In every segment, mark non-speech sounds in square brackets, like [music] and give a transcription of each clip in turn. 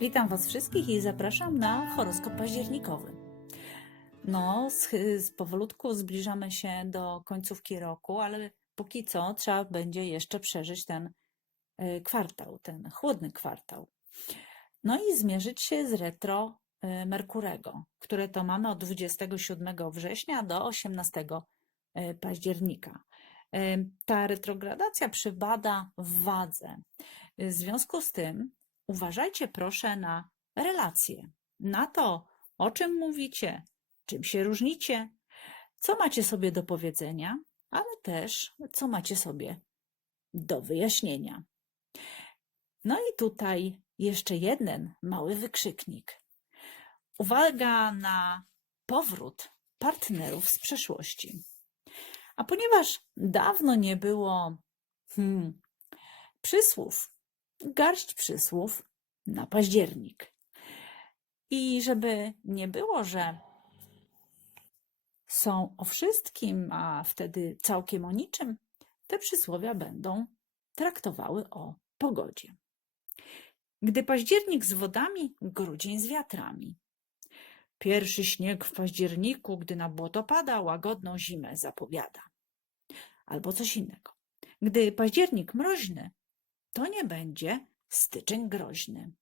Witam Was wszystkich i zapraszam na horoskop październikowy. No, z, z powolutku zbliżamy się do końcówki roku, ale póki co trzeba będzie jeszcze przeżyć ten y, kwartał, ten chłodny kwartał. No i zmierzyć się z retro y, Merkurego, które to mamy od 27 września do 18 y, października. Ta retrogradacja przybada w wadze. W związku z tym uważajcie proszę na relacje, na to, o czym mówicie, czym się różnicie, co macie sobie do powiedzenia, ale też co macie sobie do wyjaśnienia. No i tutaj jeszcze jeden mały wykrzyknik. Uwaga na powrót partnerów z przeszłości. A ponieważ dawno nie było hmm, przysłów, garść przysłów na październik. I żeby nie było, że są o wszystkim, a wtedy całkiem o niczym, te przysłowia będą traktowały o pogodzie. Gdy październik z wodami, grudzień z wiatrami. Pierwszy śnieg w październiku, gdy na błoto pada, łagodną zimę zapowiada. Albo coś innego. Gdy październik mroźny, to nie będzie styczeń groźny.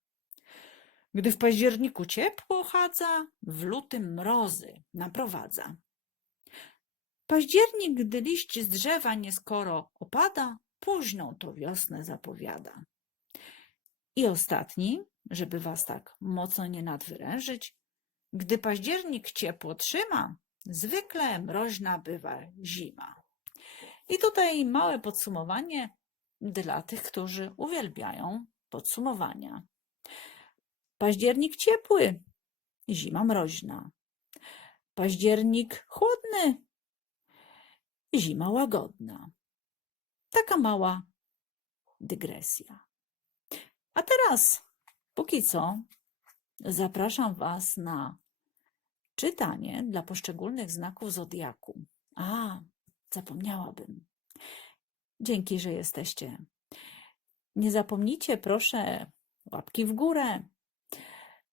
Gdy w październiku ciepło chadza, w lutym mrozy naprowadza. Październik, gdy liść z drzewa nieskoro opada, późną to wiosnę zapowiada. I ostatni, żeby was tak mocno nie nadwyrężyć, gdy październik ciepło trzyma, zwykle mroźna bywa zima. I tutaj małe podsumowanie dla tych, którzy uwielbiają podsumowania. Październik ciepły, zima mroźna. Październik chłodny, zima łagodna. Taka mała dygresja. A teraz, póki co, zapraszam Was na czytanie dla poszczególnych znaków zodiaku. A, zapomniałabym. Dzięki, że jesteście. Nie zapomnijcie, proszę, łapki w górę,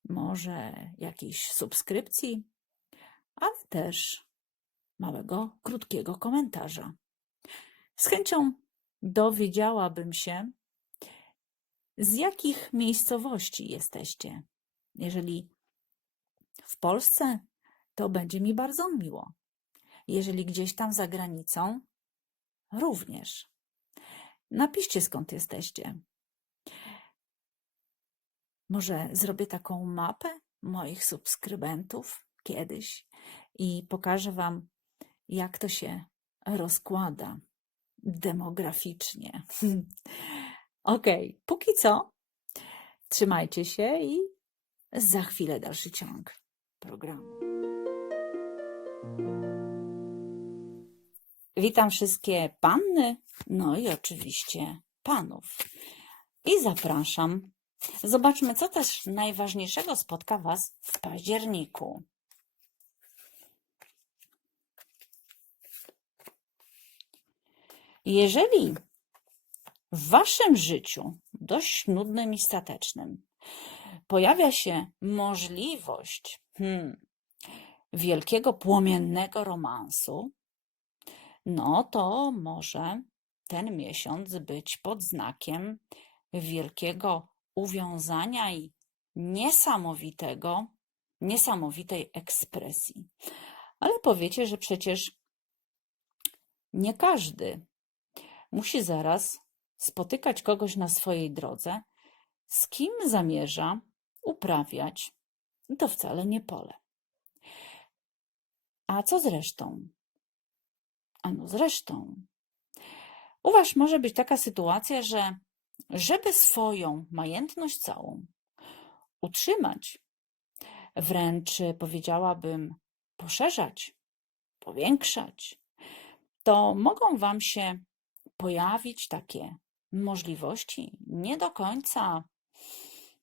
może jakiejś subskrypcji, ale też małego, krótkiego komentarza. Z chęcią dowiedziałabym się, z jakich miejscowości jesteście. Jeżeli w Polsce, to będzie mi bardzo miło. Jeżeli gdzieś tam za granicą, również. Napiszcie skąd jesteście. Może zrobię taką mapę moich subskrybentów kiedyś i pokażę Wam, jak to się rozkłada demograficznie. [laughs] Ok, póki co, trzymajcie się i za chwilę dalszy ciąg programu. Witam wszystkie panny, no i oczywiście panów. I zapraszam. Zobaczmy, co też najważniejszego spotka Was w październiku. Jeżeli w Waszym życiu, dość nudnym i statecznym, pojawia się możliwość hmm, wielkiego, płomiennego romansu, no to może ten miesiąc być pod znakiem wielkiego uwiązania i niesamowitego, niesamowitej ekspresji. Ale powiecie, że przecież nie każdy musi zaraz spotykać kogoś na swojej drodze, z kim zamierza uprawiać to wcale nie pole. A co z resztą? Ano zresztą. U Was może być taka sytuacja, że żeby swoją majętność całą utrzymać, wręcz powiedziałabym poszerzać, powiększać, to mogą Wam się pojawić takie możliwości nie do końca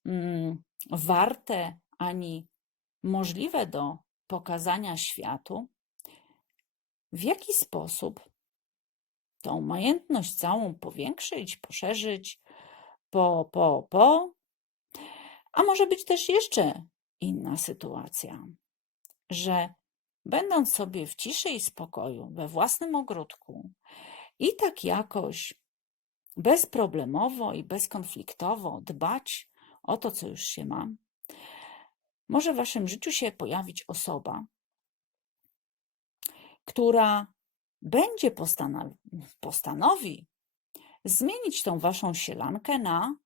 mm, warte ani możliwe do pokazania światu, w jaki sposób tą majętność całą powiększyć, poszerzyć, po, po, po, A może być też jeszcze inna sytuacja, że będąc sobie w ciszy i spokoju we własnym ogródku i tak jakoś bezproblemowo i bezkonfliktowo dbać o to, co już się ma, może w waszym życiu się pojawić osoba, która będzie postanowi, postanowi zmienić tą waszą sielankę na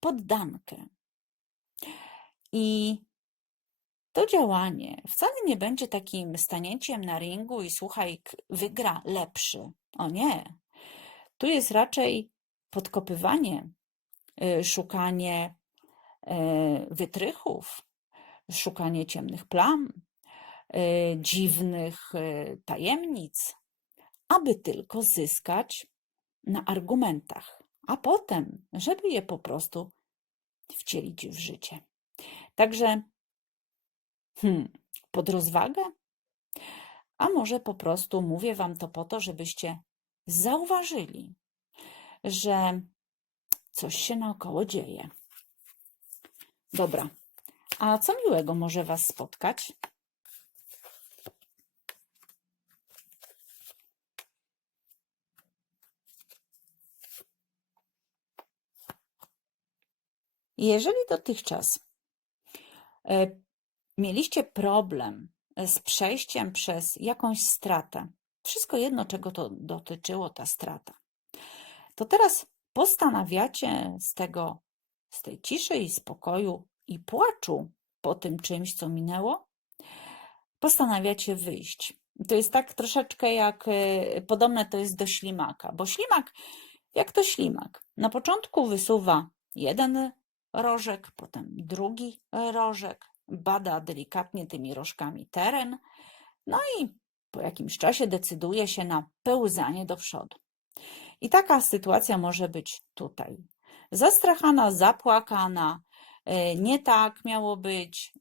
poddankę. I to działanie wcale nie będzie takim stanięciem na ringu i słuchaj, wygra lepszy. O nie. Tu jest raczej podkopywanie, y, szukanie y, wytrychów, szukanie ciemnych plam, dziwnych y, tajemnic, aby tylko zyskać na argumentach, a potem, żeby je po prostu wcielić w życie. Także hmm, pod rozwagę, a może po prostu mówię Wam to po to, żebyście zauważyli, że coś się naokoło dzieje. Dobra, a co miłego może Was spotkać? Jeżeli dotychczas e, mieliście problem z przejściem przez jakąś stratę, wszystko jedno, czego to dotyczyło ta strata, to teraz postanawiacie z tego, z tej ciszy i spokoju i płaczu po tym czymś, co minęło, postanawiacie wyjść. To jest tak troszeczkę jak, e, podobne to jest do ślimaka, bo ślimak, jak to ślimak, na początku wysuwa jeden rożek, potem drugi rożek, bada delikatnie tymi rożkami teren, no i po jakimś czasie decyduje się na pełzanie do przodu. I taka sytuacja może być tutaj. Zastrachana, zapłakana, y, nie tak miało być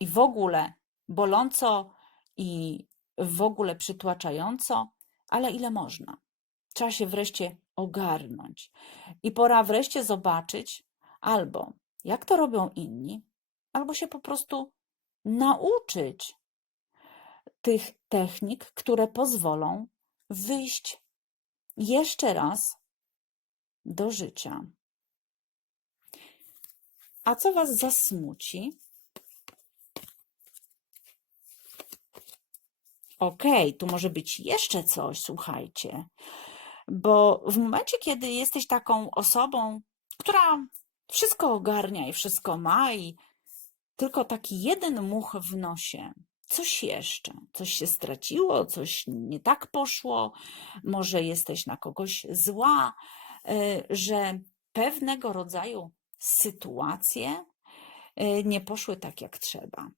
i w ogóle boląco i w ogóle przytłaczająco, ale ile można. Trzeba się wreszcie ogarnąć i pora wreszcie zobaczyć albo jak to robią inni, albo się po prostu nauczyć tych technik, które pozwolą wyjść jeszcze raz do życia. A co Was zasmuci? Okej, tu może być jeszcze coś, słuchajcie, bo w momencie, kiedy jesteś taką osobą, która wszystko ogarnia i wszystko ma, i tylko taki jeden much w nosie, coś jeszcze, coś się straciło, coś nie tak poszło, może jesteś na kogoś zła, y, że pewnego rodzaju sytuacje y, nie poszły tak, jak trzeba.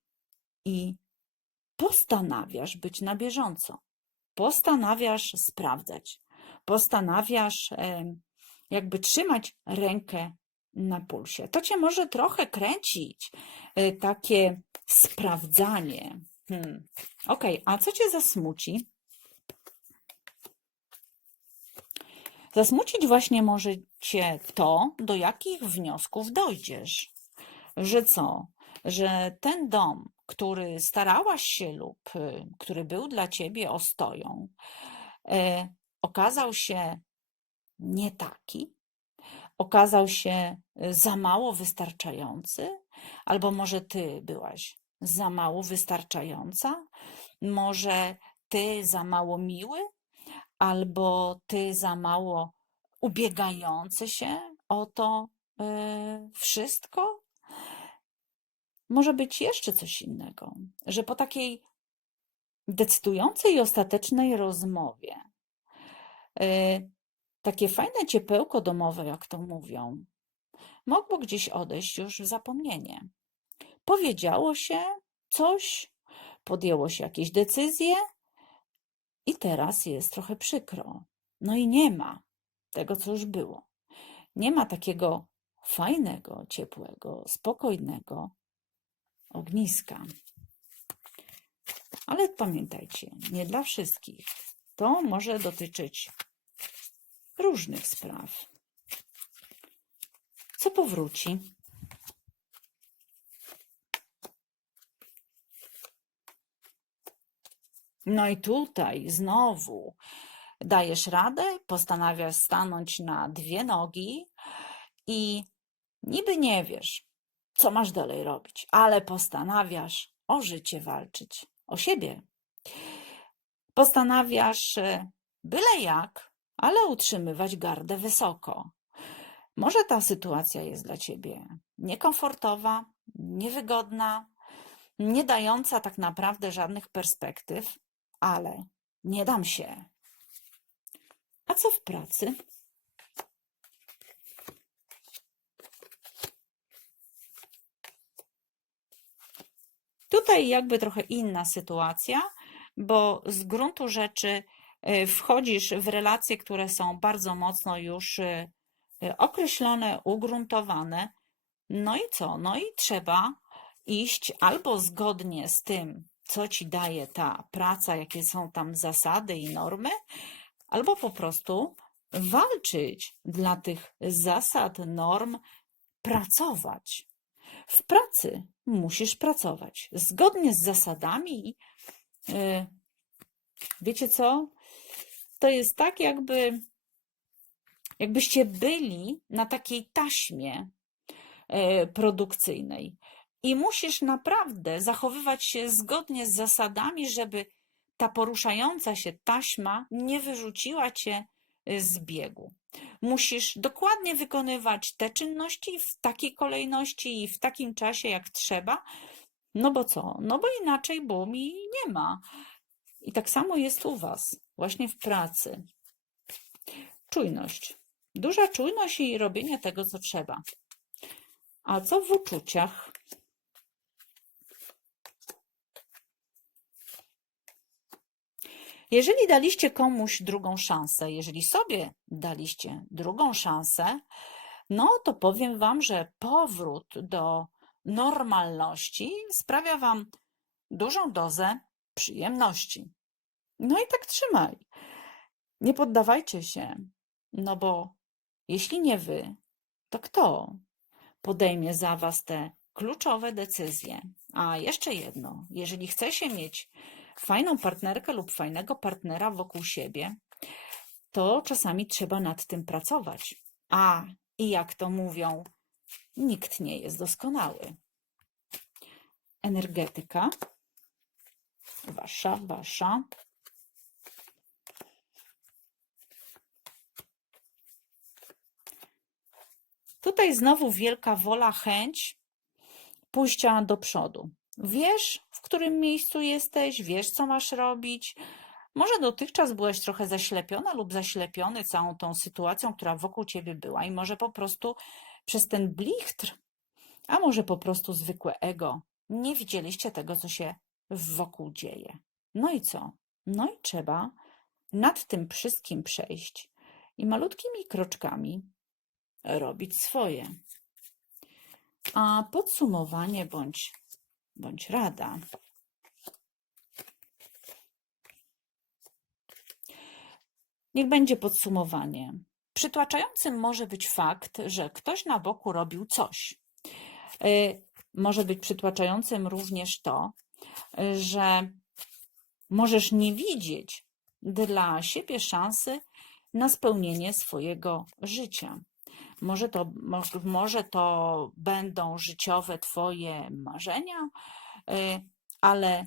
I postanawiasz być na bieżąco, postanawiasz sprawdzać, postanawiasz jakby trzymać rękę na pulsie. To cię może trochę kręcić, y, takie sprawdzanie. Hmm. Okej, a co cię zasmuci? Zasmucić właśnie może cię to, do jakich wniosków dojdziesz. Że co? Że ten dom, który starałaś się lub y, który był dla ciebie ostoją, e, okazał się nie taki, okazał się y, za mało wystarczający, albo może ty byłaś za mało wystarczająca, może ty za mało miły, albo ty za mało ubiegający się o to y, wszystko. Może być jeszcze coś innego, że po takiej decydującej i ostatecznej rozmowie, takie fajne ciepełko domowe, jak to mówią, mogło gdzieś odejść już w zapomnienie. Powiedziało się coś, podjęło się jakieś decyzje i teraz jest trochę przykro. No i nie ma tego, co już było. Nie ma takiego fajnego, ciepłego, spokojnego ogniska. Ale pamiętajcie, nie dla wszystkich to może dotyczyć różnych spraw. Co powróci? No i tutaj znowu dajesz radę, postanawiasz stanąć na dwie nogi i niby nie wiesz, co masz dalej robić, ale postanawiasz o życie walczyć, o siebie Postanawiasz e, byle jak, ale utrzymywać gardę wysoko. Może ta sytuacja jest dla ciebie niekomfortowa, niewygodna, nie dająca tak naprawdę żadnych perspektyw, ale nie dam się. A co w pracy? Tutaj jakby trochę inna sytuacja, bo z gruntu rzeczy y, wchodzisz w relacje, które są bardzo mocno już y, y, określone, ugruntowane. No i co? No i trzeba iść albo zgodnie z tym, co ci daje ta praca, jakie są tam zasady i normy, albo po prostu walczyć dla tych zasad, norm, pracować. W pracy musisz pracować zgodnie z zasadami. Y, Wiecie co? To jest tak, jakby, jakbyście byli na takiej taśmie e, produkcyjnej i musisz naprawdę zachowywać się zgodnie z zasadami, żeby ta poruszająca się taśma nie wyrzuciła cię y, z biegu. Musisz dokładnie wykonywać te czynności w takiej kolejności i w takim czasie, jak trzeba. No bo co? No bo inaczej boom i nie ma. I tak samo jest u Was, właśnie w pracy. Czujność. Duża czujność i robienie tego, co trzeba. A co w uczuciach? Jeżeli daliście komuś drugą szansę, jeżeli sobie daliście drugą szansę, no to powiem Wam, że powrót do normalności sprawia Wam dużą dozę przyjemności. No i tak trzymaj. Nie poddawajcie się, no bo jeśli nie Wy, to kto podejmie za Was te kluczowe decyzje? A jeszcze jedno, jeżeli chce się mieć fajną partnerkę lub fajnego partnera wokół siebie, to czasami trzeba nad tym pracować. A i jak to mówią, nikt nie jest doskonały. Energetyka. Wasza, wasza. Tutaj znowu wielka wola, chęć pójścia do przodu. Wiesz, w którym miejscu jesteś, wiesz, co masz robić. Może dotychczas byłeś trochę zaślepiona lub zaślepiony całą tą sytuacją, która wokół ciebie była, i może po prostu przez ten blichtr, a może po prostu zwykłe ego, nie widzieliście tego, co się wokół dzieje. No i co? No i trzeba nad tym wszystkim przejść i malutkimi kroczkami robić swoje. A podsumowanie bądź, bądź rada. Niech będzie podsumowanie. Przytłaczającym może być fakt, że ktoś na boku robił coś. Y, Może być przytłaczającym również to, y, że możesz nie widzieć dla siebie szansy na spełnienie swojego życia. Może to, mo- może to będą życiowe Twoje marzenia, y, ale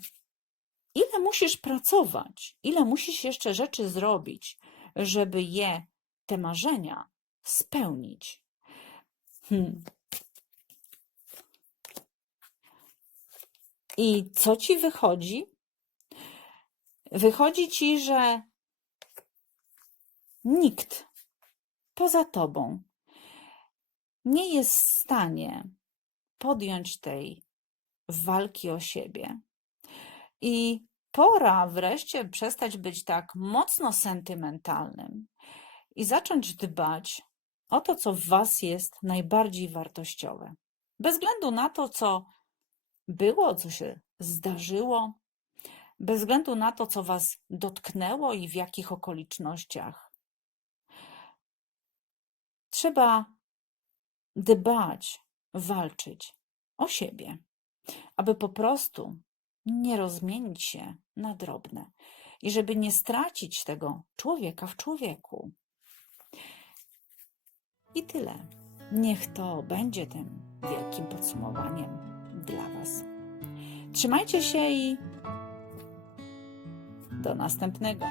ile musisz pracować, ile musisz jeszcze rzeczy zrobić, żeby je, te marzenia, spełnić. Hmm. I co ci wychodzi? Wychodzi ci, że nikt poza tobą nie jest w stanie podjąć tej walki o siebie. I pora wreszcie przestać być tak mocno sentymentalnym i zacząć dbać o to, co w Was jest najbardziej wartościowe. Bez względu na to, co było, co się zdarzyło, bez względu na to, co Was dotknęło i w jakich okolicznościach. Trzeba dbać, walczyć o siebie, aby po prostu nie rozmienić się na drobne i żeby nie stracić tego człowieka w człowieku. I tyle. Niech to będzie tym wielkim podsumowaniem dla Was. Trzymajcie się i do następnego.